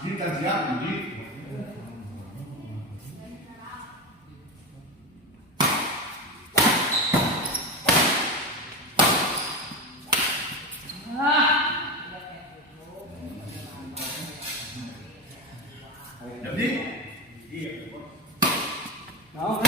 Di siap di. Jadi iya. Mau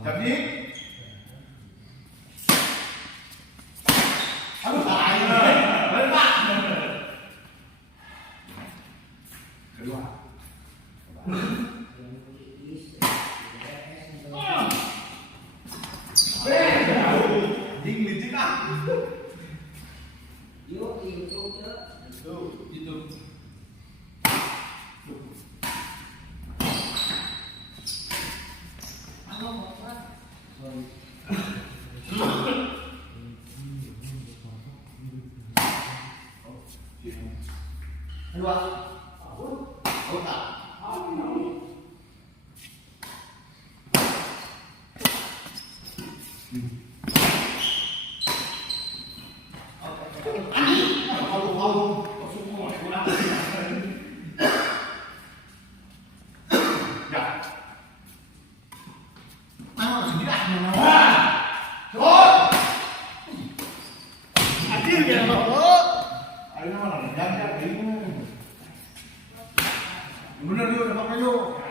Jadi, aduh tai, letak. Kedua. Ding licin ah. yuk itu Itu. Kedua. Otak. Bener yuk, udah pakai yuk.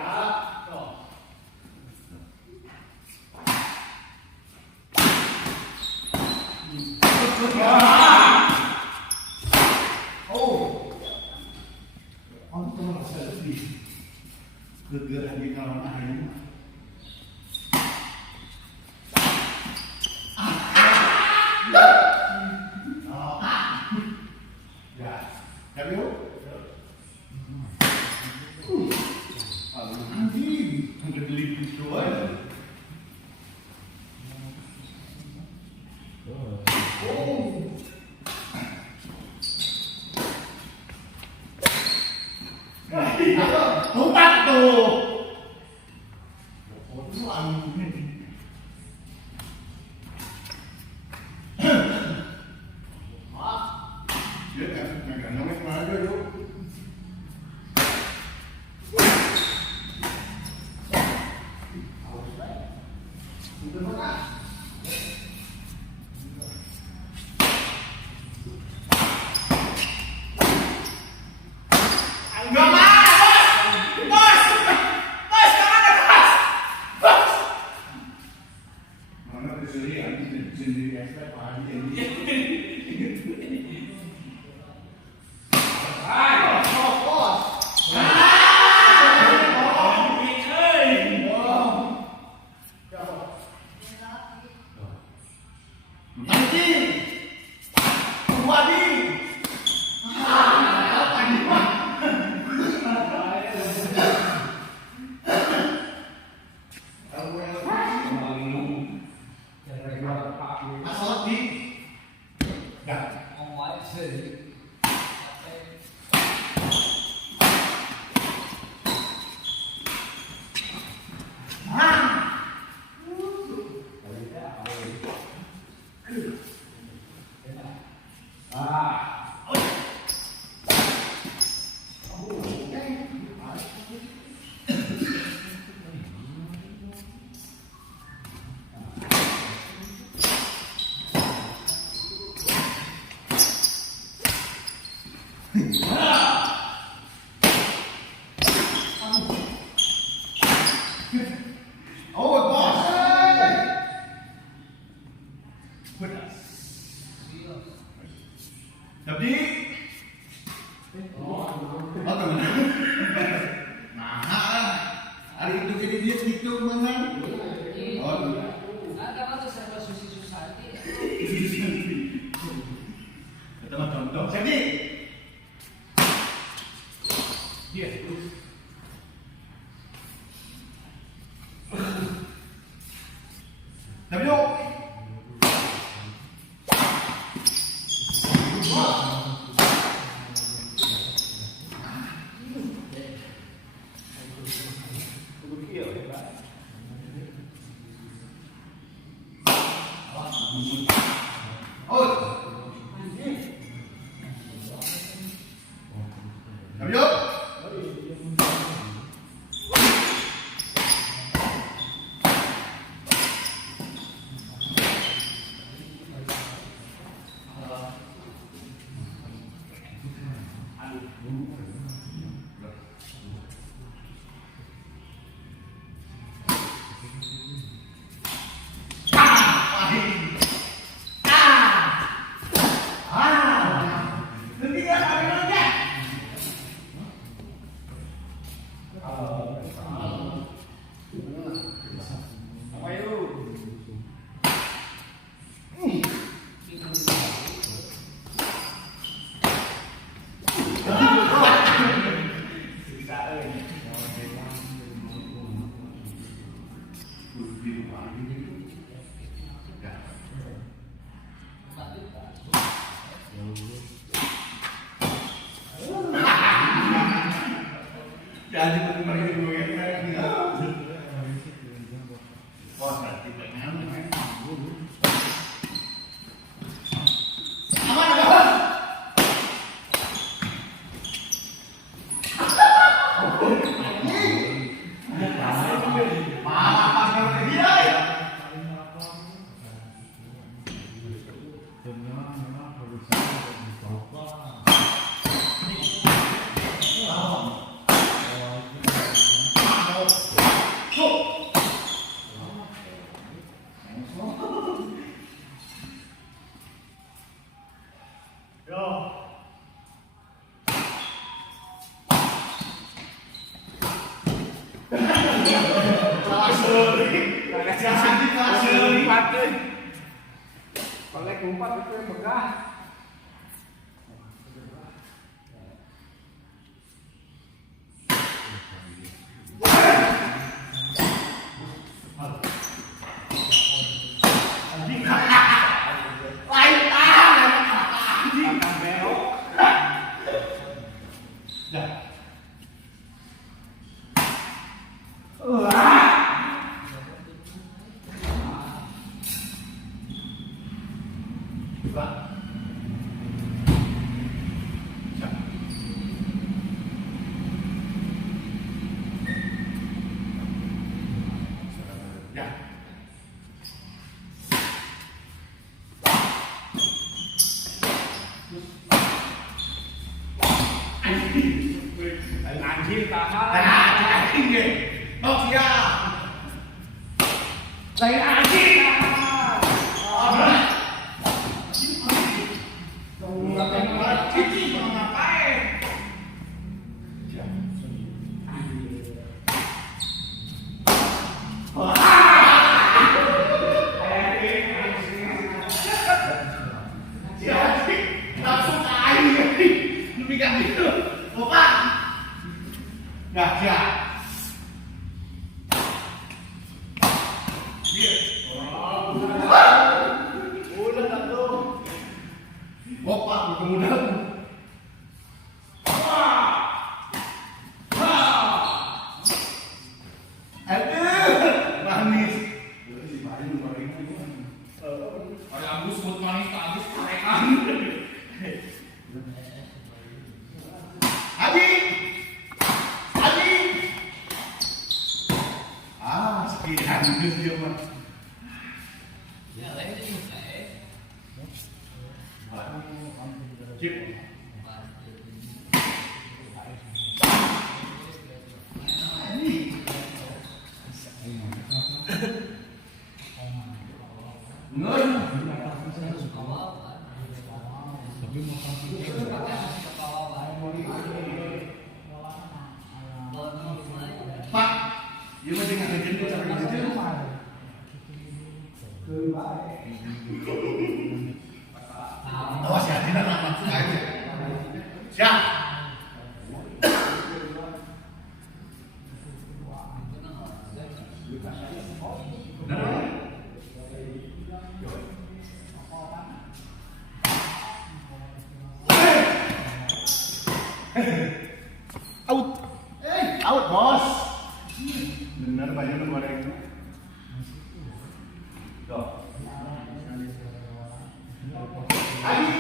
Geger di kalangan akhirnya. Ya, tapi yuk. Anjing, udah beli gitu aja. Empat tuh. Dia kan megangnya kemana aja yuk. Enggak mau, bos, bos, jangan bos, bos. Mana disini anjing sendiri ekstra pagi ini. Ayo, bos. Anjing, wadi. Asal di dah. Oh, bos. Benar. Jadi, nah, hari itu jadi dia gitu mana? Ada mah tuh serba susah-susah aja. Kita mah contoh. Jadi. Yes. Tapi yuk. Jadi pergi dulu ya. Wah, nanti pengen. Kalau kumpat itu yang megah. Anjing tahan. Anjing deh. Oh siap. Lain anjing. Langsung air. Lebih gak gitu. Lupa. Gak siap. Udah satu. Opa, kemudian. Aduh, manis. Ada Agus sebut manis, tak Agus karekan. Adi. Adi. Ah, sekian dia mah. Ya, lain itu saya. Cip. Pak, dia masih nggak ngejemput sampai di situ. Awas ya, tidak langsung aja. Siap. Out. Out, bos. Bener banyak goreng. Tuh. Ayo.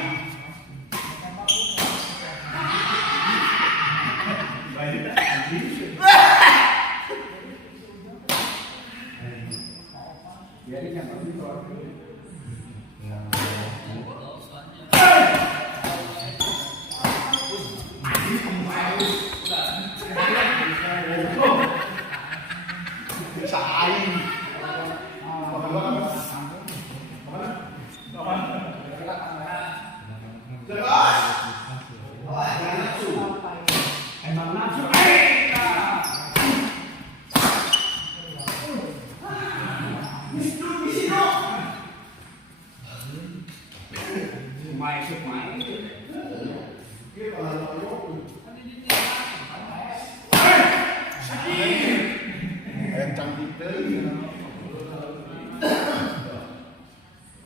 Yang cantik deh.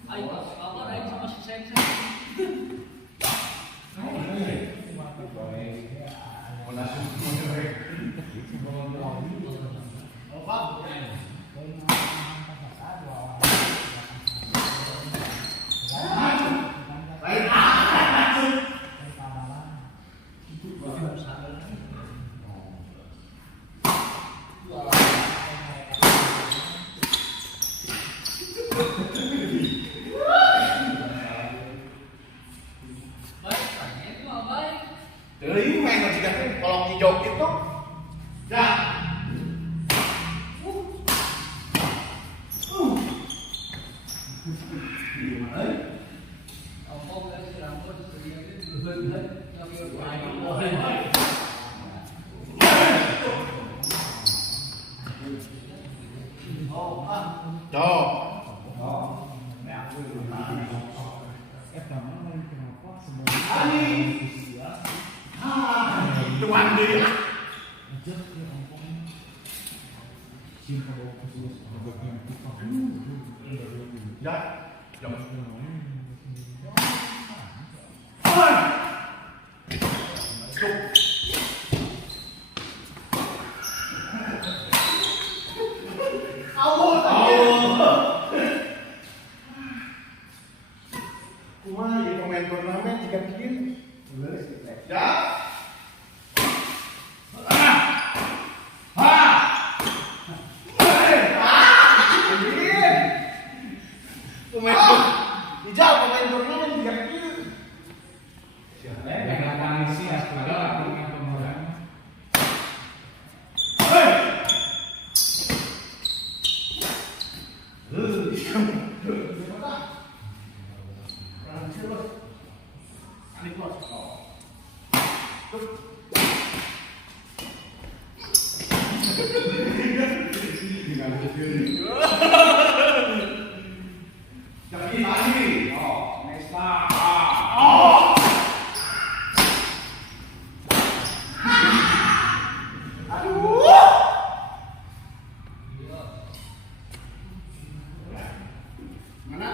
Ayo, kabar aja sama si Seng. Jadi main masih kan kolong hijau gitu. Ya. Tuan diri. Ya. Kumaha ya pemain turnamen jika bikin. Ya. Pemain turnamen jika bikin. Mana?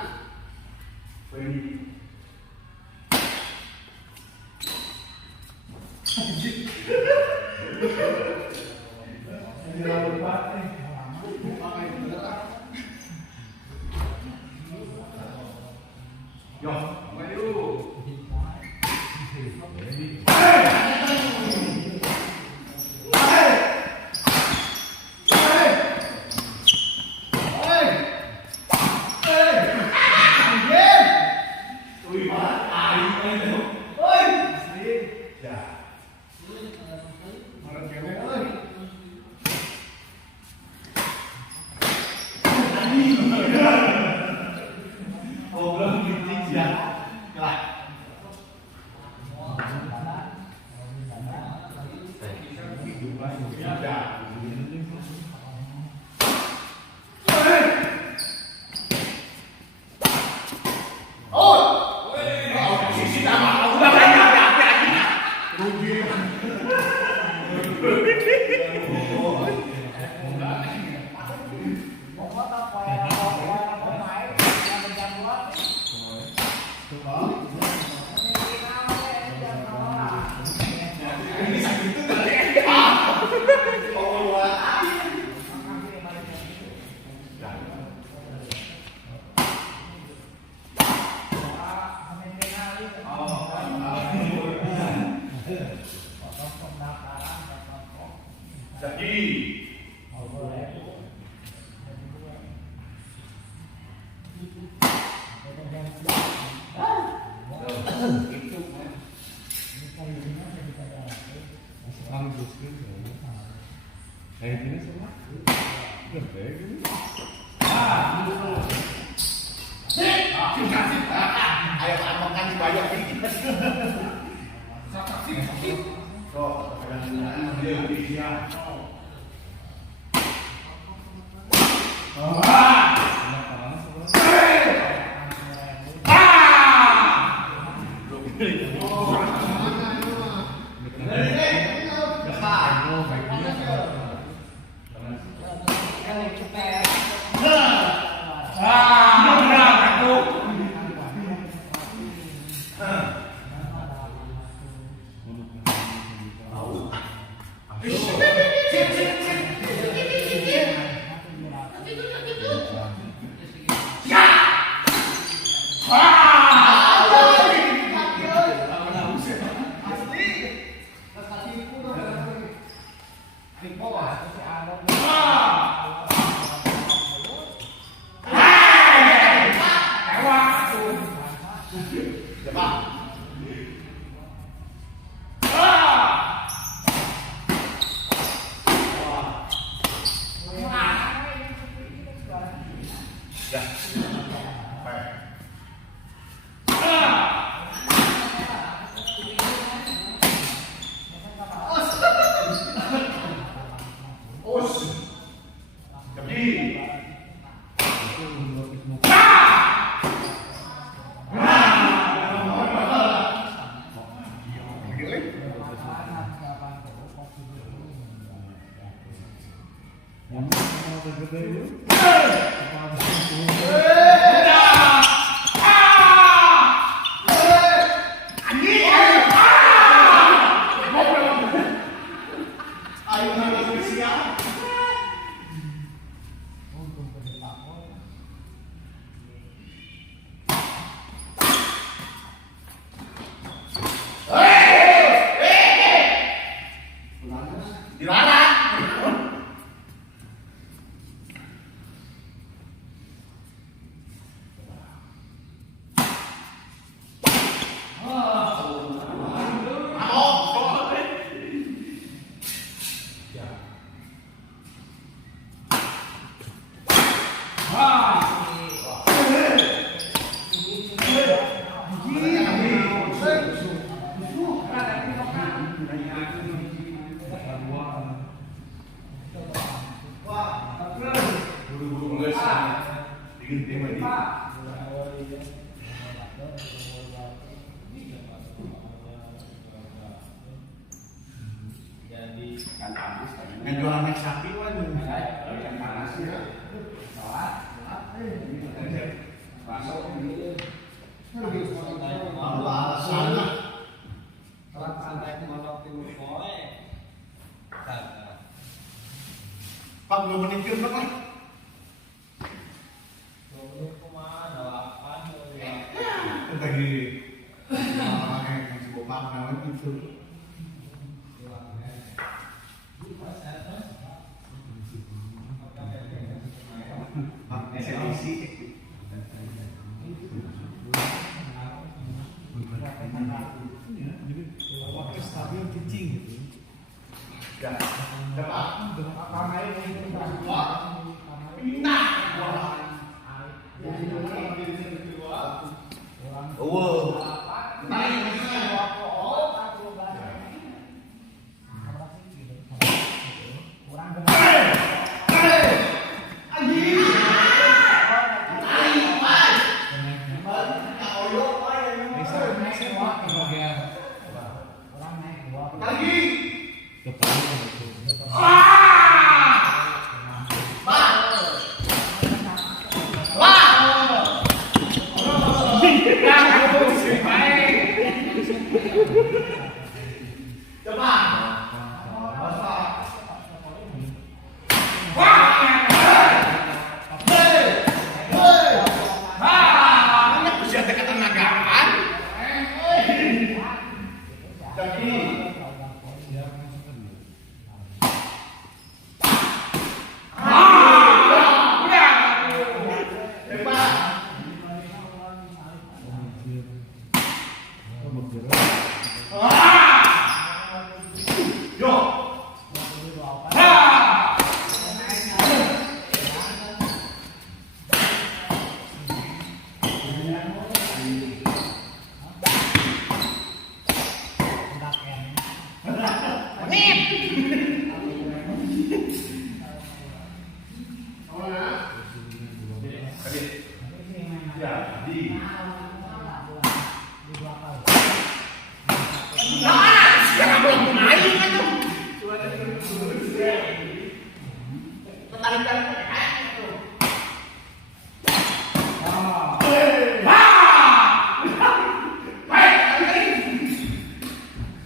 Kayak gini semua. Kayak gini. Ayo makan banyak ini. Sakit. Kok kadang-kadang dia. Jualan naik sapi kan panas ya. Masuk ini. Alasannya Kalau santai monok di kowe. Pak belum menikir Pak. Lagi yang sibuk makan itu.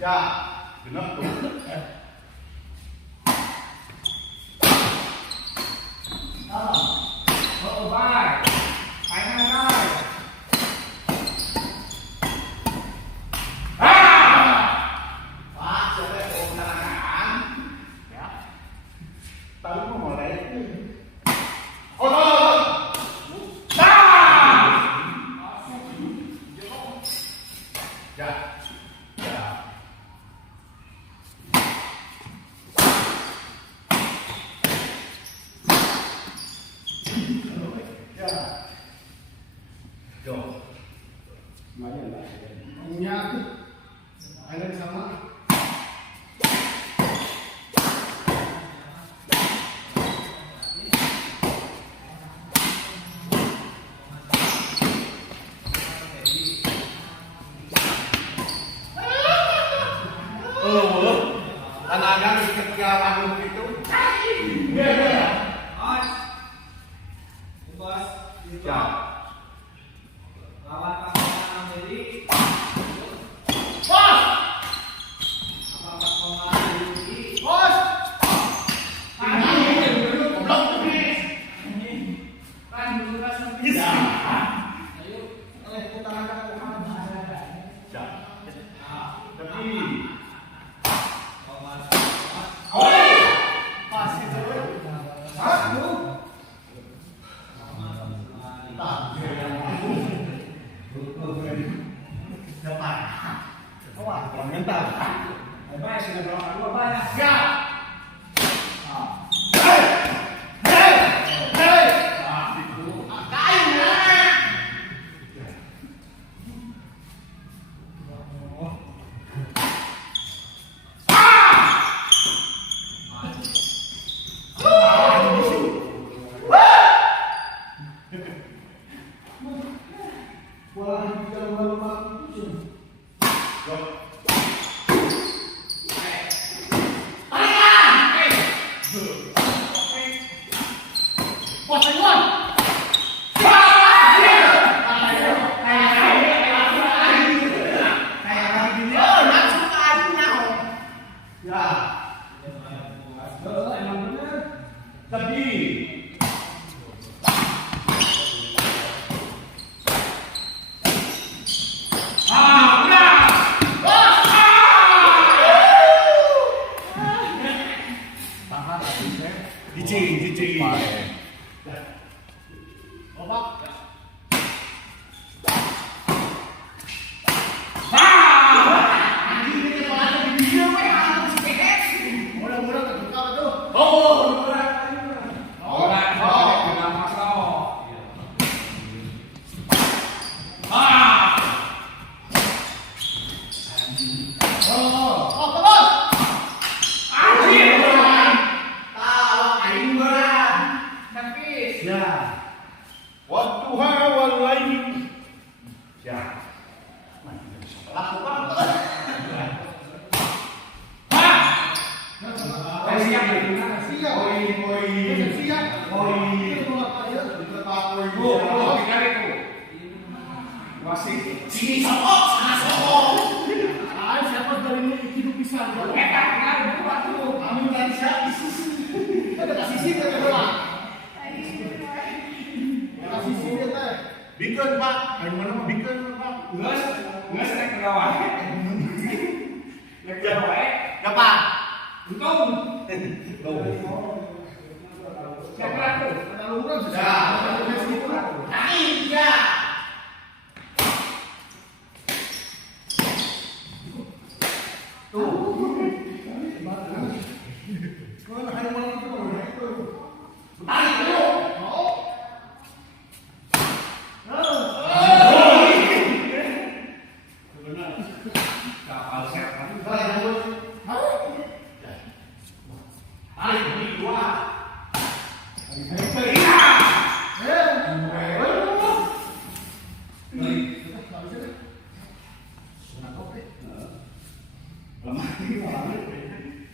Ya, genep tuh. Oh, bye. Final guy. Pak, siapa yang mau menerangkan? Ya. Tadi mau mulai. Oh, oh. Ya. Ya. Ya. Yo. Punya aku. Ada di sana. Oh, kadang-kadang ketika lagu itu, ya. Bos, Ya. lawan pasangan jadi Bos, apa pasangan jadi bos. Goblok tuh, Bis. kan dulu kan Ya. ayo putaran Ya. Tapi, pas itu. Hah? Depan. Wah, kurang mental. Bye, sudah berapa dua bye. Ya. Hei! Hei! Hei! Kain ya. Dicing. Opak. Sini sokok, sana sokok. Siapa dari ini hidup bisa? Kami tadi siapa? Ada kasih sih kan bola. Kasih sih kita. Bikin Pak, dari mana mau bikin Pak? Nggak naik ke bawah. Naik ke bawah. Siapa? Untung. siapa aku? Ada lurus. Ya. Naik ya. Tuh. Mana hari malam itu?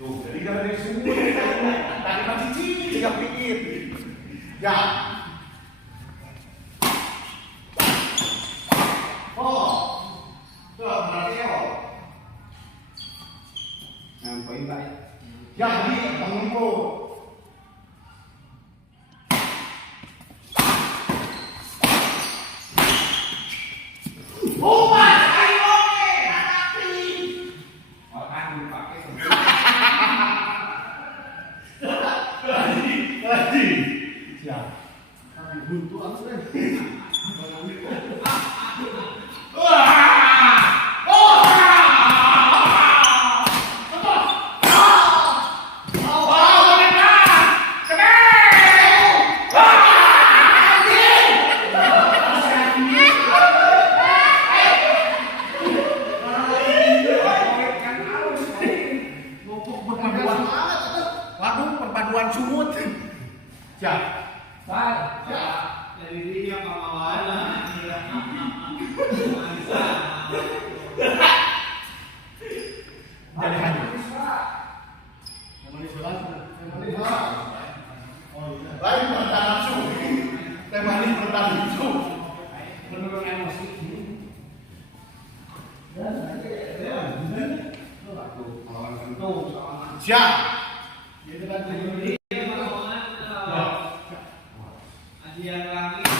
Tuh, jadi jangan dari sumur. Tadi masih cici yang pikir. Ya. Oh, tuh berarti ya. Ngapain pak? Jadi bangun po. Buntu aku deh. Waduh, perpaduan sumut. Siap. Pak, ya, dari dia kemauan Jadi hanya. Lain bertahan nafsu. Temanis bertahan nafsu. Menurut emosi. Siap. Ajian langit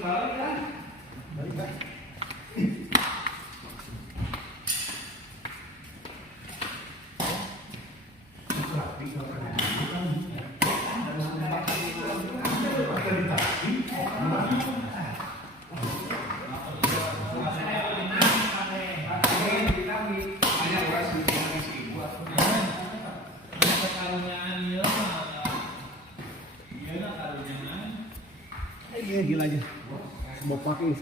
balik kan? Balik kan? Gila aja. Mau pakai